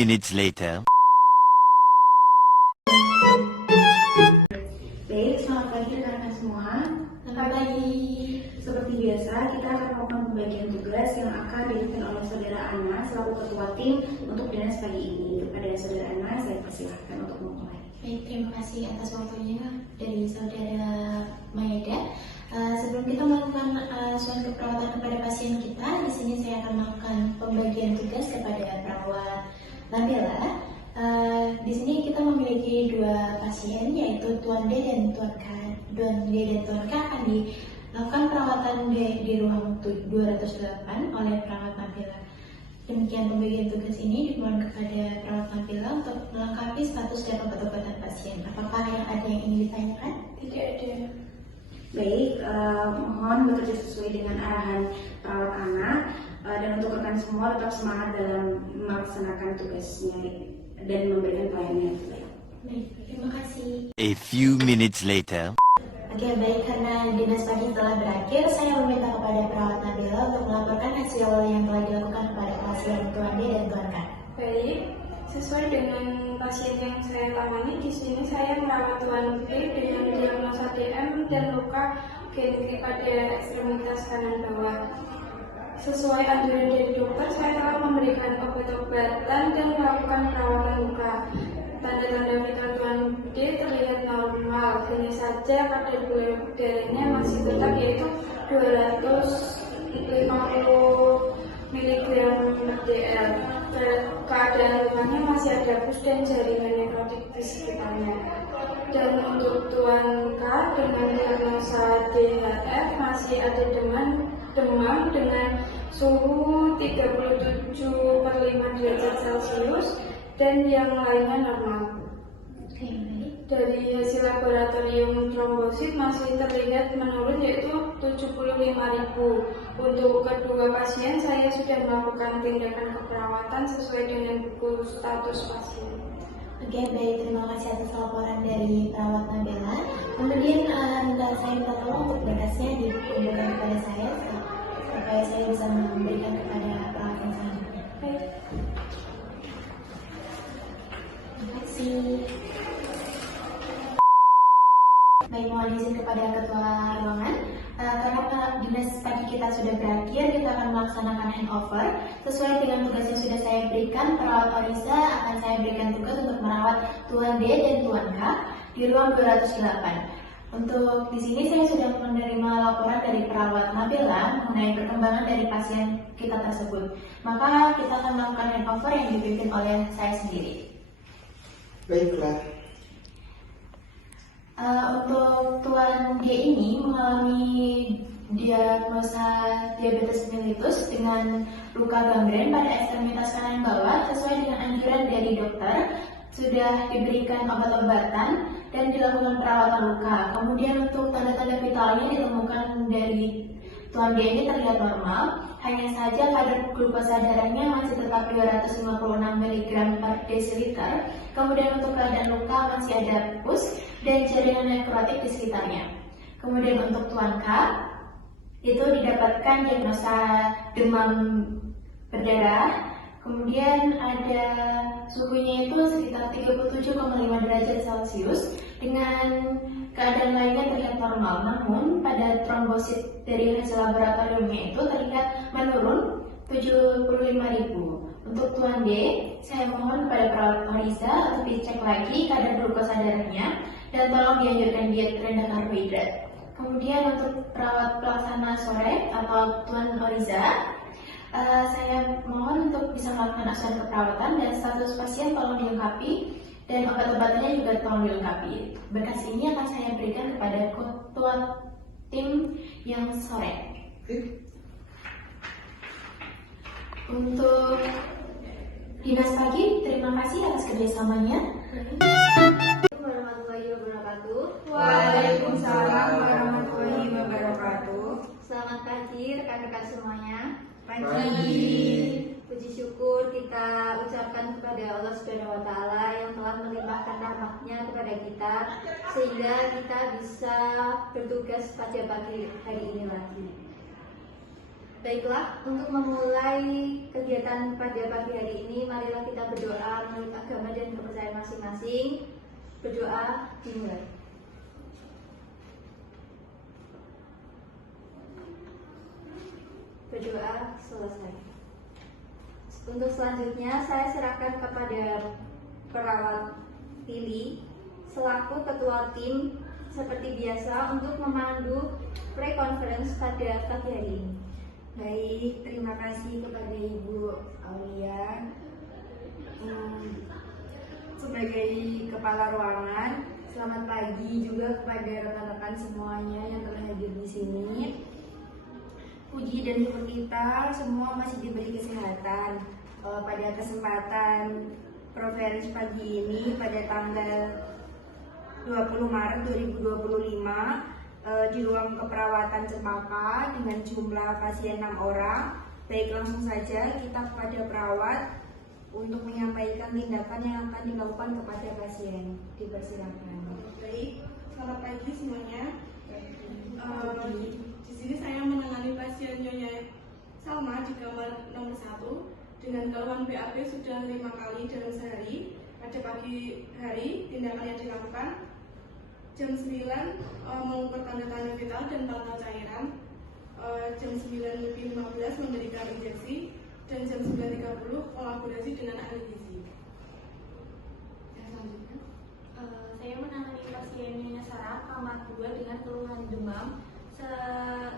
minutes later. Baik, selamat pagi rekan-rekan semua. Selamat pagi. Seperti biasa, kita akan melakukan pembagian tugas yang akan diberikan oleh saudara Ana selaku ketua tim untuk dinas pagi ini. Kepada saudara Ana, saya persilahkan untuk memulai. Baik, terima kasih atas waktunya dari saudara Maeda. Sebelum kita melakukan suatu keperawatan kepada pasien kita, di sini saya akan melakukan pembagian tugas kepada perawat Nabila. Di sini kita memiliki dua pasien, yaitu Tuan D dan Tuan K. Tuan D dan Tuan K akan dilakukan perawatan di ruang 208 oleh perawat Nabila. Demikian pembagian tugas ini dimohon kepada perawat Nabila untuk melengkapi status dan obat-obatan pasien. Apakah ada yang ingin ditanyakan? Tidak ada. Baik, mohon bekerja sesuai dengan arahan perawat Ana dan untuk rekan semua tetap semangat dalam melaksanakan tugasnya dan memberikan pelayanan yang terbaik. Baik, terima kasih. A few minutes later. Oke, baik, karena dinas pagi telah berakhir, saya meminta kepada perawat Nabila untuk melaporkan hasil yang telah dilakukan kepada pasien Tuan D dan Tuan K. Baik, sesuai dengan pasien yang saya tangani, di sini saya merawat Tuan B dengan diagnosa DM dan luka genggi pada ekstremitas kanan bawah. Sesuai anjuran dari dokter, saya telah memberikan obat-obatan dan melakukan perawatan luka. Tanda-tanda vital Tuan D terlihat normal, hanya saja kadar gula darahnya masih tetap yaitu 250 mg mdl. Keadaan lukanya masih ada pus dan jaringan nekrotik di sekitarnya. Dan untuk Tuan K dengan diagnosa DHF masih ada demam dengan suhu 37/5 derajat Celcius dan yang lainnya normal. Oke, baik. Dari hasil laboratorium trombosit masih terlihat menurun yaitu 75.000. Untuk kedua pasien saya sudah melakukan tindakan keperawatan sesuai dengan buku status pasien. Oke, baik, terima kasih atas laporan dari perawat Nabila. Kemudian saya minta tolong untuk berkasnya dikumpulkan kepada saya supaya saya bisa memberikan kepada perawat yang selanjutnya. Baik. Terima kasih. Baik, mohon izin kepada ketua ruangan. Karena dinas pagi kita sudah berakhir, kita akan melaksanakan handover sesuai dengan tugas yang sudah saya berikan. Perawat Orisa akan saya berikan tugas untuk merawat Tuan D dan Tuan K di ruang 208. Untuk di sini saya sudah menerima laporan dari perawat Nabila mengenai perkembangan dari pasien kita tersebut. Maka kita akan melakukan handover yang dipimpin oleh saya sendiri. Baiklah. Untuk Tuan D ini mengalami diagnosa diabetes mellitus dengan luka gangren pada ekstremitas kanan bawah sesuai dengan anjuran dari dokter. Sudah diberikan obat-obatan dan dilakukan perawatan luka. Kemudian untuk tanda-tanda vitalnya ditemukan dari Tuan D ini terlihat normal, hanya saja kadar glukosa darahnya masih tetap 256 mg per desiliter. Kemudian untuk keadaan luka masih ada pus dan jaringan nekrotik di sekitarnya. Kemudian untuk Tuan K, itu didapatkan diagnosa demam berdarah. Kemudian ada suhunya itu sekitar 37,5 derajat Celcius dengan keadaan lainnya terlihat normal. Namun pada trombosit dari hasil laboratoriumnya itu terlihat menurun 75.000. Untuk Tuan D, saya mohon kepada perawat Orisa untuk dicek lagi kadar glukosa darahnya dan tolong dianjurkan diet rendah karbohidrat. Kemudian untuk perawat pelaksana sore atau Tuan Oriza, saya mohon untuk bisa melakukan asuhan keperawatan dan status pasien tolong dilengkapi dan obat-obatannya juga tolong dilengkapi. Berkas ini akan saya berikan kepada ketua tim yang sore. Untuk dinas pagi, terima kasih atas kerjasamanya. Warahmatullahi wabarakatuh. Waalaikumsalam warahmatullahi wabarakatuh. Selamat pagi rekan-rekan semuanya. Pagi. Puji syukur kita ucapkan kepada Allah Subhanahu wa Ta'ala yang telah melimpahkan rahmat-Nya kepada kita sehingga kita bisa bertugas pada pagi hari ini lagi. Baiklah, untuk memulai kegiatan pada pagi hari ini, marilah kita berdoa menurut agama dan kepercayaan masing-masing. Berdoa dimulai. Berdoa selesai. Untuk selanjutnya, saya serahkan kepada perawat Tili selaku ketua tim seperti biasa untuk memandu pre-conference pada pagi hari ini. Baik, terima kasih kepada Ibu Aulia sebagai kepala ruangan. Selamat pagi juga kepada rekan-rekan semuanya yang telah hadir di sini. Puji dan syukur kita semua masih diberi kesehatan. Pada kesempatan Proferis pagi ini pada tanggal 20 Maret 2025 di ruang keperawatan Cempaka dengan jumlah pasien 6 orang. Baik, langsung saja kita kepada perawat untuk menyampaikan tindakan yang akan dilakukan kepada pasien. Dipersilakan. Baik, selamat pagi semuanya. Di sini saya menangani pasien Nyonya Salma di kamar nomor 1 dengan keluhan BAB sudah 5 kali dalam sehari. Pada pagi hari tindakan yang dilakukan jam 9 mengukur tanda-tanda vital dan pantau cairan, jam 9:15 memberikan injeksi, dan jam 9:30 kolaborasi dengan ahli gizi. Saya menangani pasien Nyonya Sarah kamar 2 dengan keluhan demam.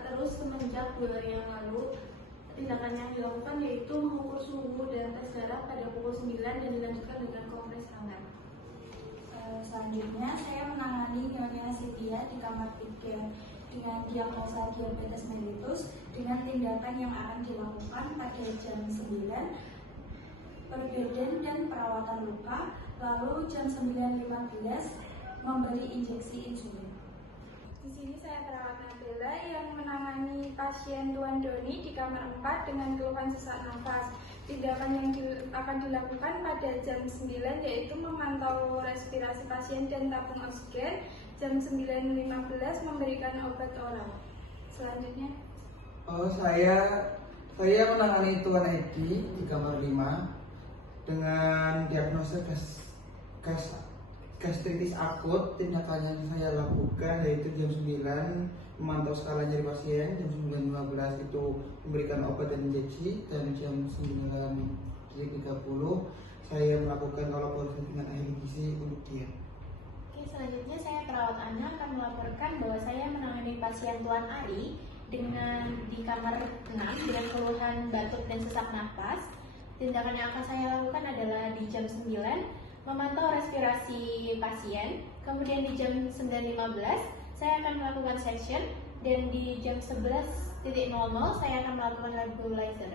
Terus semenjak 2 hari yang lalu, tindakan yang dilakukan yaitu mengukur suhu dan tes darah pada pukul 9 dan dilanjutkan dengan kompres hangat. Selanjutnya saya menangani Nyonya Cynthia di kamar 3 dengan diagnosa diabetes mellitus dengan tindakan yang akan dilakukan pada jam 9 perbeden dan perawatan luka, lalu jam 9:15 memberi injeksi insulin. Di sini saya perawat Nabila yang menangani pasien Tuan Doni di kamar 4 dengan keluhan sesak nafas. Tindakan yang akan dilakukan pada jam 9 yaitu memantau respirasi pasien dan tabung oksigen. Jam 9:15 memberikan obat oral. Selanjutnya, saya menangani Tuan Edi di kamar 5 dengan diagnosa gastritis akut. Tindakan yang saya lakukan yaitu jam 9 memantau skala nyeri pasien, jam 9:15 itu memberikan obat dan injeksi, dan jam 9:30 saya melakukan kolaborasi dengan ahli gizi untuk diet. Oke, selanjutnya saya perawat Ana akan melaporkan bahwa saya menangani pasien Tuan Ari di kamar 6 dengan keluhan batuk dan sesak nafas. Tindakan yang akan saya lakukan adalah di jam 9 memantau respirasi pasien, kemudian di jam 9:15 saya akan melakukan session, dan di jam 11:00 saya akan melakukan nebulizer.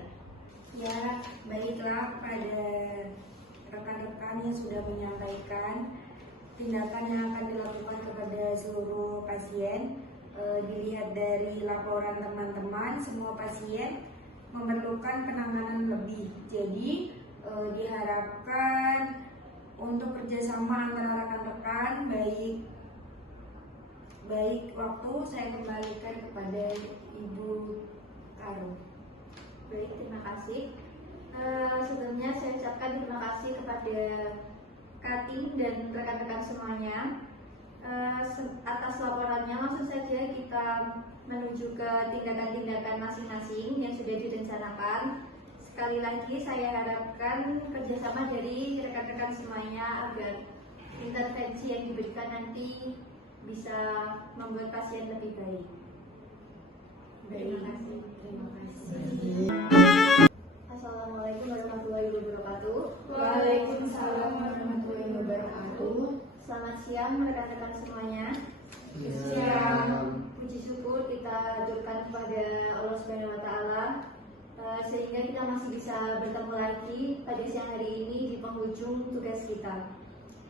Ya, baiklah kepada rekan-rekan yang sudah menyampaikan tindakan yang akan dilakukan kepada seluruh pasien. Dilihat dari laporan teman-teman, semua pasien memerlukan penanganan lebih. Jadi diharapkan untuk kerjasama antara rekan-rekan. Baik, waktu saya kembalikan kepada Ibu Karo. Baik, terima kasih. Sebelumnya saya ucapkan terima kasih kepada Katim dan rekan-rekan semuanya atas laporannya. Langsung saja kita menuju ke tindakan-tindakan masing-masing yang sudah direncanakan. Sekali lagi saya harapkan kerjasama dari rekan-rekan semuanya agar intervensi yang diberikan nanti bisa membuat pasien lebih baik. Terima kasih. Terima kasih. Assalamualaikum warahmatullahi wabarakatuh. Waalaikumsalam warahmatullahi wabarakatuh. Selamat siang rekan-rekan semuanya. Puji syukur kita haturkan kepada Allah Subhanahu wa Ta'ala sehingga kita masih bisa bertemu lagi pada siang hari ini di penghujung tugas kita.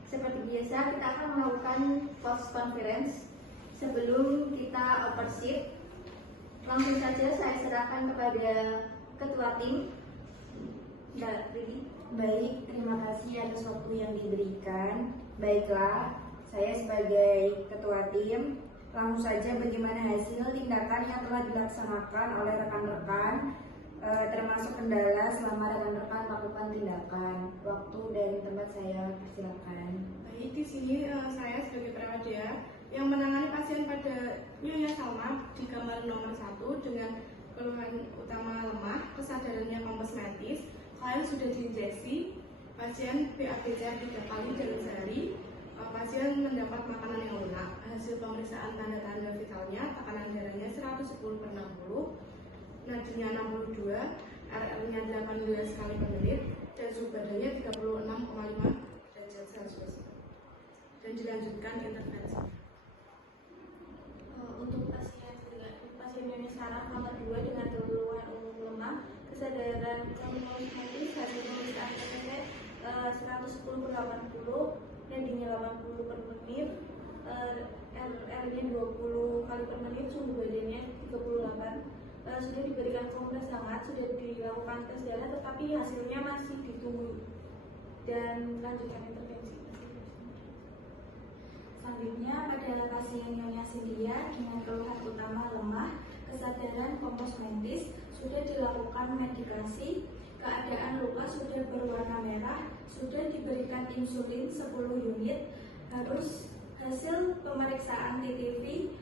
Seperti biasa kita akan melakukan post conference sebelum kita oper shift. Langsung saja saya serahkan kepada ketua tim. Baik, terima kasih atas waktu yang diberikan. Baiklah, saya sebagai ketua tim Langsung saja bagaimana hasil tindakan yang telah dilaksanakan oleh rekan-rekan, termasuk kendala selama rekan-rekan melakukan tindakan. Waktu dan tempat saya persilakan. Baik, di sini saya sebagai perawat yang menangani pasien pada Nyonya Salma di kamar nomor 1 dengan keluhan utama lemah, kesadarannya kosmetis, klien sudah diinjeksi, pasien BABCR 3 kali dalam sehari, pasien mendapat makanan yang lunak, hasil pemeriksaan tanda-tanda vitalnya, tekanan darahnya 110/60, nadinya 62, RL-nya 18 kali per menit, dan suhu badannya 36,5 derajat Celcius. Dan dilanjutkan intervensi. Untuk pasien Nyonya Sarah nomor 2 dengan keluhan umum lemah, kesadaran kosmetis, hasil pemeriksaan TTC 110/80, nadinya 80 per menit, RL-nya 20 kali per menit, suhu badannya 38. Sudah diberikan kompres hangat, sudah dilakukan tes darah, tetapi hasilnya masih ditunggu. Dan lanjutkan intervensi. Selanjutnya pada pasien Nyonya Cynthia dengan keluhan utama lemah, kesadaran kosmetis, sudah dilakukan medikasi, keadaan luka sudah berwarna merah, sudah diberikan insulin 10 unit, harus hasil pemeriksaan TTV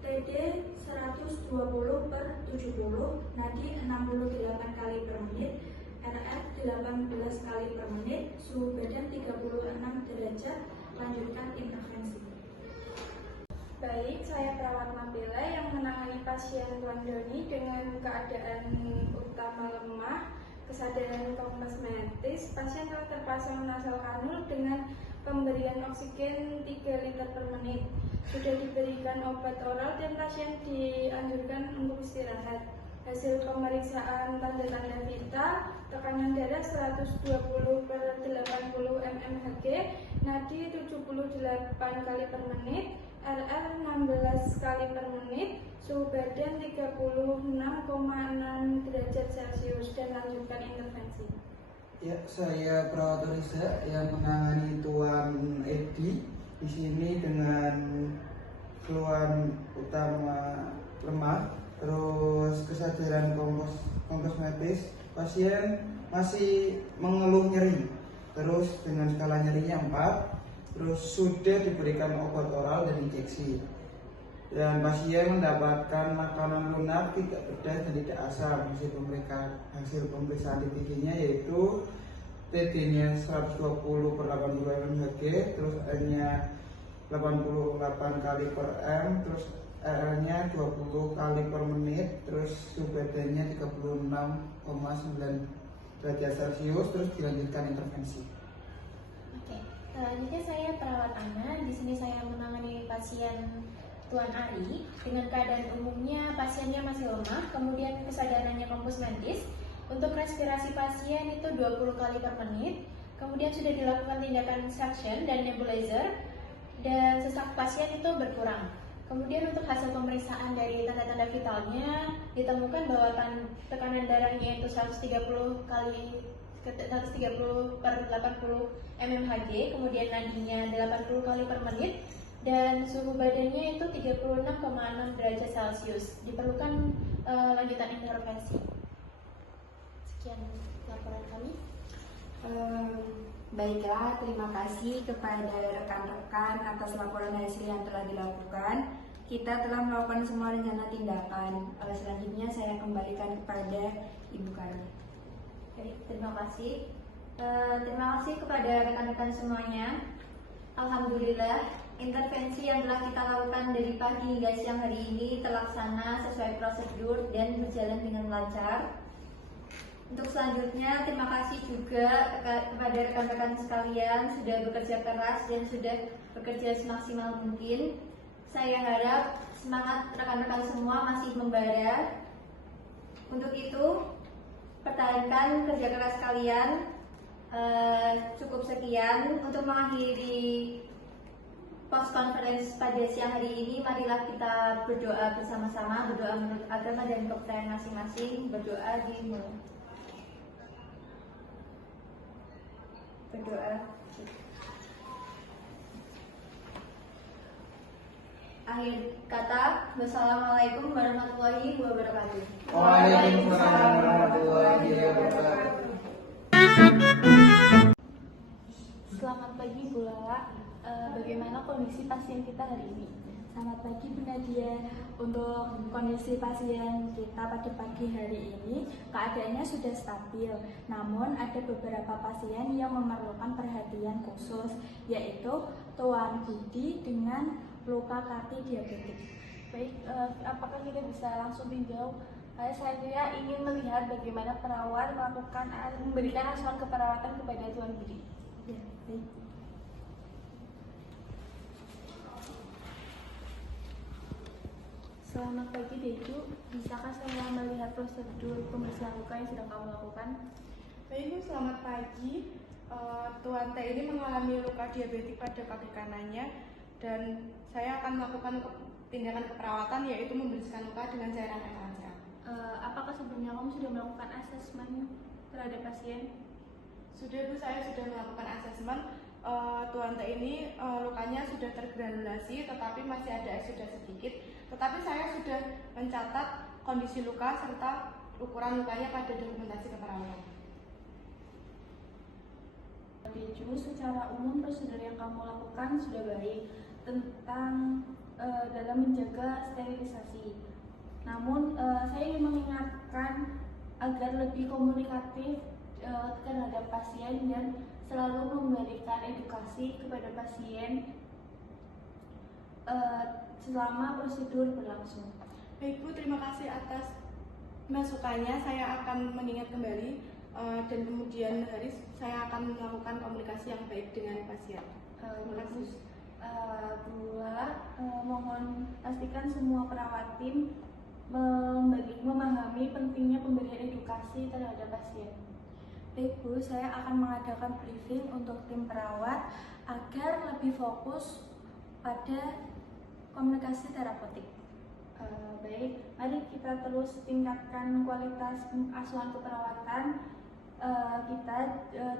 TD 120/70, nadi 68 kali per menit, RF 18 kali per menit, suhu badan 36 derajat. Lanjutkan intervensi. Baik, saya perawat Nabila yang menangani pasien Tuan Doni dengan keadaan utama lemah, kesadaran kosmetis. Pasien telah terpasang nasal kanul dengan pemberian oksigen 3 liter per menit. Sudah diberikan obat oral dan pasien dianjurkan untuk istirahat. Hasil pemeriksaan tanda-tanda vital, tekanan darah 120/80 mmHg, nadi 78 kali per menit, RR 16 kali per menit, suhu badan 36,6 derajat Celcius. Dan lanjutkan intervensi. Ya, saya perawat Riza yang menangani Tuan Edi di sini dengan keluhan utama lemah, terus kesadaran kosmetis. Pasien masih mengeluh nyeri, terus dengan skala nyerinya 4, terus sudah diberikan obat oral dan injeksi. Dan pasien mendapatkan makanan lunak, tidak pedas dan tidak asam. Hasil pemeriksaan TTG-nya yaitu TD-nya 120/80 mmHg, terus N-nya 88 kali per M, terus RL-nya 20 kali per menit, terus suhu badannya 36,9 derajat Celcius, terus dilanjutkan intervensi. Oke, selanjutnya saya perawat Ana. Di sini saya menangani pasien Tuan Ari dengan keadaan umumnya pasiennya masih lemah, kemudian kesadarannya kosmetis. Untuk respirasi pasien itu 20 kali per menit, kemudian sudah dilakukan tindakan suction dan nebulizer, dan sesak pasien itu berkurang. Kemudian untuk hasil pemeriksaan dari tanda-tanda vitalnya ditemukan bahwa tekanan darahnya itu 130/80 mmHg, kemudian nadinya 80 kali per menit, dan suhu badannya itu 36,6 derajat Celcius. Diperlukan lanjutan intervensi. Sekian laporan kami. Baiklah, terima kasih kepada rekan-rekan atas laporan hasil yang telah dilakukan. Kita telah melakukan semua rencana tindakan. Selanjutnya saya kembalikan kepada Ibu Kari. Baik, terima kasih. Terima kasih kepada rekan-rekan semuanya. Alhamdulillah, intervensi yang telah kita lakukan dari pagi hingga siang hari ini terlaksana sesuai prosedur dan berjalan dengan lancar. Untuk selanjutnya, terima kasih juga kepada rekan-rekan sekalian sudah bekerja keras dan sudah bekerja semaksimal mungkin. Saya harap semangat rekan-rekan semua masih membara. Untuk itu, pertahankan kerja keras kalian. Cukup sekian untuk mengakhiri post conference pada siang hari ini. Marilah kita berdoa bersama-sama, berdoa menurut agama dan kepercayaan masing-masing. Berdoa dimulai. Berdoa. Akhir kata, wassalamualaikum warahmatullahi wabarakatuh. Waalaikumsalam warahmatullahi wabarakatuh. Selamat pagi Bu Lala. Bagaimana kondisi pasien kita hari ini? Selamat pagi Bu Nadia. Untuk kondisi pasien kita pada pagi hari ini keadaannya sudah stabil. Namun ada beberapa pasien yang memerlukan perhatian khusus, yaitu Tuan Budi dengan luka kaki diabetik. Baik, apakah kita bisa langsung tinjau? Saya ingin melihat bagaimana perawat memberikan asuhan keperawatan kepada Tuan Budi. Ya, baik. Selamat pagi Deju, bisakah saya melihat prosedur pembersihan luka yang sedang kamu lakukan? Baik Bu, selamat pagi. Tuan T ini mengalami luka diabetik pada kaki kanannya dan saya akan melakukan tindakan keperawatan yaitu membersihkan luka dengan cairan air hangat. Apakah sebelumnya kamu sudah melakukan asesmen terhadap pasien? Sudah Bu, saya sudah melakukan asesmen. Tuan T ini lukanya sudah tergranulasi tetapi masih ada eksuda sedikit. Tetapi saya sudah mencatat kondisi luka serta ukuran lukanya pada dokumentasi keperawatan. Deju, secara umum prosedur yang kamu lakukan sudah baik tentang dalam menjaga sterilisasi. Namun saya ingin mengingatkan agar lebih komunikatif terhadap pasien dan selalu memberikan edukasi kepada pasien selama prosedur berlangsung. Baik Bu, terima kasih atas masukannya. Saya akan mengingat kembali dan kemudian hari saya akan melakukan komunikasi yang baik dengan pasien. Terima kasih. Bu Lala, mohon pastikan semua perawat tim memahami pentingnya pemberian edukasi terhadap pasien. Baik Bu, saya akan mengadakan briefing untuk tim perawat agar lebih fokus pada komunikasi terapeutik. Baik, mari kita terus tingkatkan kualitas asuhan keperawatan kita.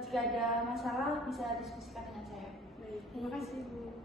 Jika ada masalah bisa diskusikan dengan saya. Baik, terima kasih Bu.